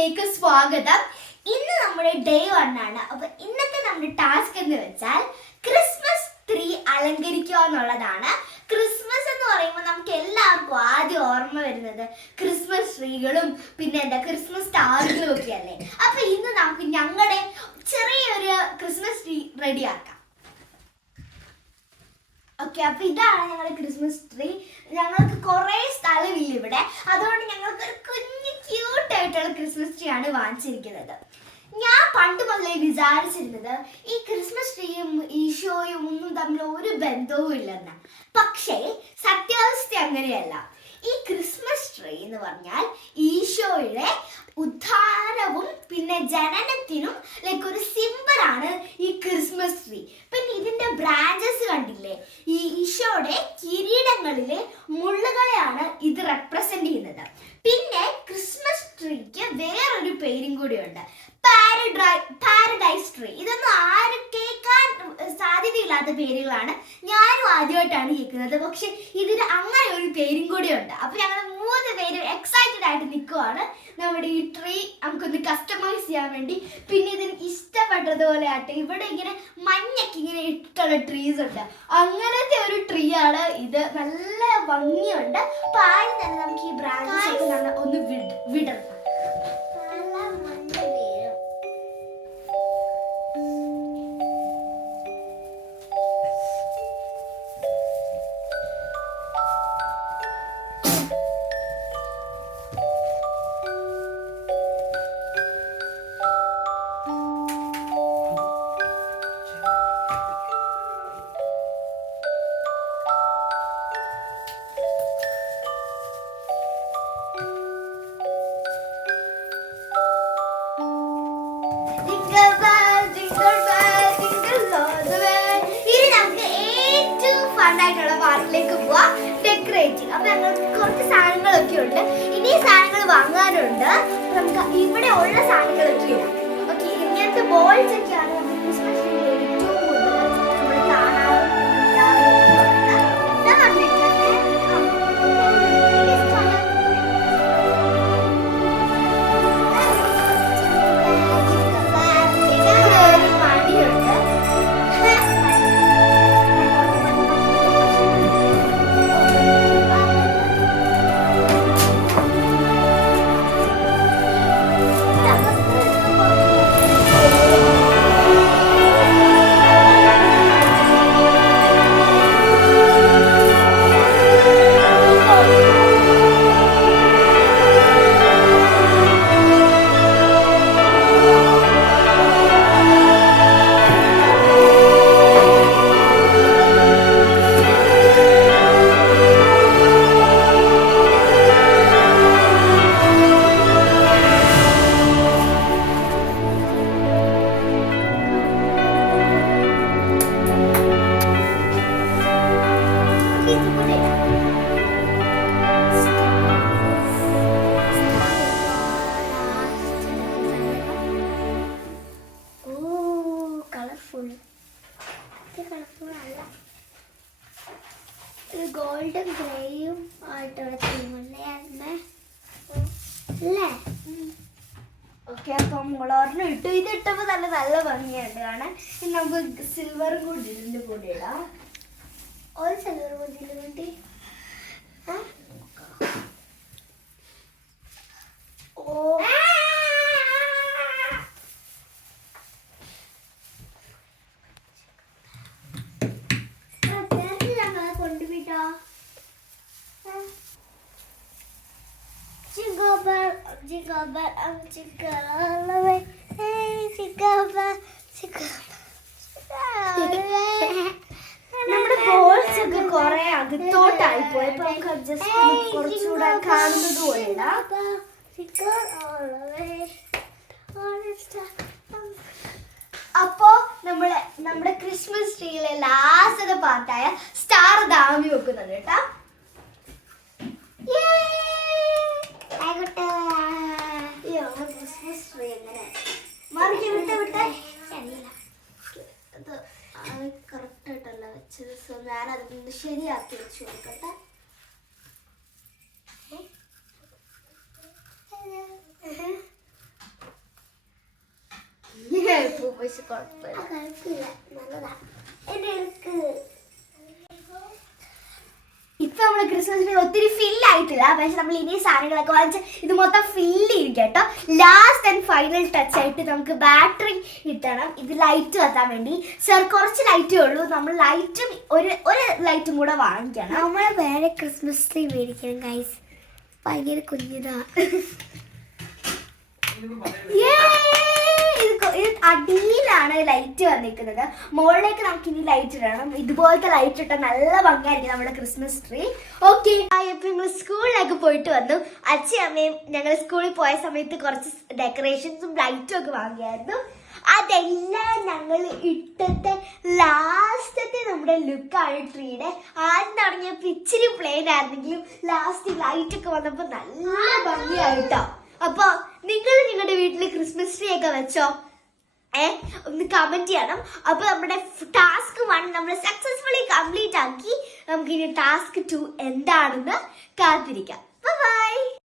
ടാസ്കിലേക്ക് സ്വാഗതം. ഇന്ന് നമ്മുടെ ഡേ 1 ആണ്. അപ്പൊ ഇന്നത്തെ നമ്മുടെ ടാസ്ക് എന്ന് വെച്ചാൽ ക്രിസ്മസ് ട്രീ അലങ്കരിക്കുക എന്നുള്ളതാണ്. ക്രിസ്മസ് എന്ന് പറയുമ്പോൾ നമുക്ക് എല്ലാവർക്കും ആദ്യം ഓർമ്മ വരുന്നത് ക്രിസ്മസ് ട്രീകളും പിന്നെ ക്രിസ്മസ് സ്റ്റാറുകളും ഒക്കെ അല്ലേ. അപ്പൊ ഇന്ന് നമുക്ക് ഞങ്ങളുടെ ചെറിയൊരു ക്രിസ്മസ് ട്രീ റെഡിയാക്കാം. ഓക്കെ, അപ്പൊ ഇതാണ് ഞങ്ങളുടെ ക്രിസ്മസ് ട്രീ. ഞങ്ങൾക്ക് കുറെ സ്ഥലമില്ല ഇവിടെ, അതുകൊണ്ട് ഞങ്ങൾക്ക് ഒരു കുഞ്ഞു ക്യൂട്ടായിട്ടുള്ള ക്രിസ്മസ് ട്രീ ആണ് വാങ്ങിച്ചിരിക്കുന്നത്. ഞാൻ പണ്ട് മുതലേ വിചാരിച്ചിരുന്നത് ഈ ക്രിസ്മസ് ട്രീയും ഈശോയും ഒന്നും തമ്മിൽ ഒരു ബന്ധവും ഇല്ലെന്ന്. പക്ഷേ സത്യാവസ്ഥ അങ്ങനെയല്ല. ഈ ക്രിസ്മസ് ട്രീ എന്ന് പറഞ്ഞാൽ ഈശോയുടെ ഉദ്ധാരവും പിന്നെ ജനനത്തിനും ഒരു സിംബലാണ് ഈ ക്രിസ്മസ് ട്രീ. പിന്നെ ഇതിന്റെ ബ്രാഞ്ചസ് കണ്ടില്ലേ, ഈ ഈശോയുടെ കിരീടങ്ങളിലെ മുള്ളുകളെയാണ് ഇത് റെപ്രസെന്റ് ചെയ്യുന്നത്. പിന്നെ ക്രിസ്മസ് ട്രീക്ക് വേറൊരു പേരും കൂടിയുണ്ട്, പാരഡൈസ് ട്രീ. ഇതൊന്നും ആരും കേൾക്കാൻ സാധ്യതയില്ലാത്ത പേരുകളാണ്, ഞാനും ആദ്യമായിട്ടാണ് കേൾക്കുന്നത്. പക്ഷെ ഇതിന് അങ്ങനെ ഒരു പേരും കൂടിയുണ്ട്. അപ്പൊ ഞങ്ങൾ 3 പേരും എക്സൈറ്റഡ് ആയിട്ട് നിൽക്കുവാണ് നമ്മുടെ ഈ ട്രീ നമുക്കൊന്ന് കസ്റ്റമൈസ് ചെയ്യാൻ വേണ്ടി. പിന്നെ ഇതിന് ഇഷ്ടപ്പെട്ടതുപോലെ ആട്ടെ, ഇവിടെ ഇങ്ങനെ മഞ്ഞൊക്കെ ഇങ്ങനെ ഇട്ടുള്ള ട്രീസ് ഉണ്ട്, അങ്ങനത്തെ ഒരു ട്രീ ആണ് ഇത്. നല്ല ഭംഗിയുണ്ട്. അപ്പൊ ആദ്യം തന്നെ നമുക്ക് ഈ ബ്രാഞ്ചസ് ഒന്ന് വിടണം. പാർട്ടിലേക്ക് പോവാ, ഡെക്കറേറ്റിംഗ്. അപ്പൊ ഞങ്ങൾക്ക് കുറച്ച് സാധനങ്ങളൊക്കെ ഉണ്ട്, ഇനി സാധനങ്ങൾ വാങ്ങാനുണ്ട്. നമുക്ക് ഇവിടെ ഉള്ള സാധനങ്ങളൊക്കെ ഇടാം. ഓക്കെ, ഇങ്ങനത്തെ ബോൾസ് ഒക്കെയാണ് ക്രിസ്മസ് ട്രീയിൽ ഏറ്റവും കൂടുതൽ നമ്മൾ കാണാറുണ്ട്. ഗോൾഡൻ ഗ്രേയും ആയിട്ടുള്ള തീമല്ലേ അല്ലേ? ഓക്കെ, അപ്പം മുളറിന് ഇട്ടു. ഇത് ഇട്ടപ്പോൾ നല്ല ഭംഗിയുണ്ട് കാണാൻ. ഇനി നമുക്ക് സിൽവറും കൂടി ഇതിൻ്റെ കൂടെ ഇടാം. ഒരു സിൽവർ കൂടി ഇതിന് വേണ്ടി. ഓ, കൊണ്ടുപോയിട്ടോ. നമ്മുടെ ബോൾസ് ഒക്കെ കുറെ അകത്തോട്ടായി പോയപ്പോ നമുക്ക് ജസ്റ്റ് കുറച്ചുകൂടെ കാണുന്നത് പോലെയല്ല. അപ്പോ നമ്മുടെ ക്രിസ്മസ് ട്രീയിലെ ലാസ്റ്റത്തെ പാർട്ടായ സ്റ്റാർ ദാമി വെക്കുന്നുണ്ട് കേട്ടാ. ക്രിസ്മസ് ട്രീ എങ്ങനെ കറക്റ്റ് ആയിട്ടല്ല വെച്ചത്. സോ ഞാനത് ശരിയാക്കി വെച്ചു കൊടുക്കട്ടെ. പക്ഷെ കുഴപ്പമില്ല, നല്ലതാ. ഇപ്പൊ നമ്മള് ക്രിസ്മസിന് ഒത്തിരി ഫില്ലായിട്ടില്ല, പക്ഷെ നമ്മൾ ഇനി സാധനങ്ങളൊക്കെ വാങ്ങിച്ച് ഇത് മൊത്തം ഫില്ല് ചെയ്യും കേട്ടോ. ലാസ്റ്റ് ആൻഡ് ഫൈനൽ ടച്ച് ആയിട്ട് നമുക്ക് ബാറ്ററി ഇട്ടണം, ഇത് ലൈറ്റ് കത്താൻ വേണ്ടി. സർ കുറച്ച് ലൈറ്റേ ഉള്ളൂ, നമ്മൾ ലൈറ്റും ഒരു ലൈറ്റും കൂടെ വാങ്ങിക്കണം. നമ്മൾ വേറെ ക്രിസ്മസ് ട്രീ മേടിക്കണം ഗൈസ്, ഭയങ്കര കുഞ്ഞിതാ. അടിയിലാണ് ലൈറ്റ് വന്നിരിക്കുന്നത്, മുകളിലേക്ക് നമുക്ക് ഇനി ലൈറ്റ് ഇടണം. ഇതുപോലത്തെ ലൈറ്റ് ഇട്ടാൽ നല്ല ഭംഗിയായിരിക്കും നമ്മുടെ ക്രിസ്മസ് ട്രീ. ഓക്കെ, ഇപ്പൊ സ്കൂളിലൊക്കെ പോയിട്ട് വന്നു. അച്ഛനും അമ്മയും ഞങ്ങൾ സ്കൂളിൽ പോയ സമയത്ത് കുറച്ച് ഡെക്കറേഷൻസും ലൈറ്റും ഒക്കെ വാങ്ങിയായിരുന്നു. അതെല്ലാം ഞങ്ങൾ ഇട്ടത്തെ ലാസ്റ്റത്തെ നമ്മുടെ ലുക്കാണ് ട്രീയുടെ. ആദ്യം തുടങ്ങിയപ്പോ ഇച്ചിരി പ്ലെയിൻ ആയിരുന്നെങ്കിലും ലാസ്റ്റ് ലൈറ്റ് ഒക്കെ വന്നപ്പോ നല്ല ഭംഗിയായിട്ടോ. അപ്പൊ നിങ്ങൾ നിങ്ങളുടെ വീട്ടിൽ ക്രിസ്മസ് ട്രീ ഒക്കെ വെച്ചോ? ഒന്ന് കമന്റ് ചെയ്യണം. അപ്പൊ നമ്മുടെ ടാസ്ക് 1 നമ്മൾ സക്സസ്ഫുള്ളി കംപ്ലീറ്റ് ആക്കി. നമുക്ക് ഇനി ടാസ്ക് 2 എന്താണെന്ന് കാത്തിരിക്കാം.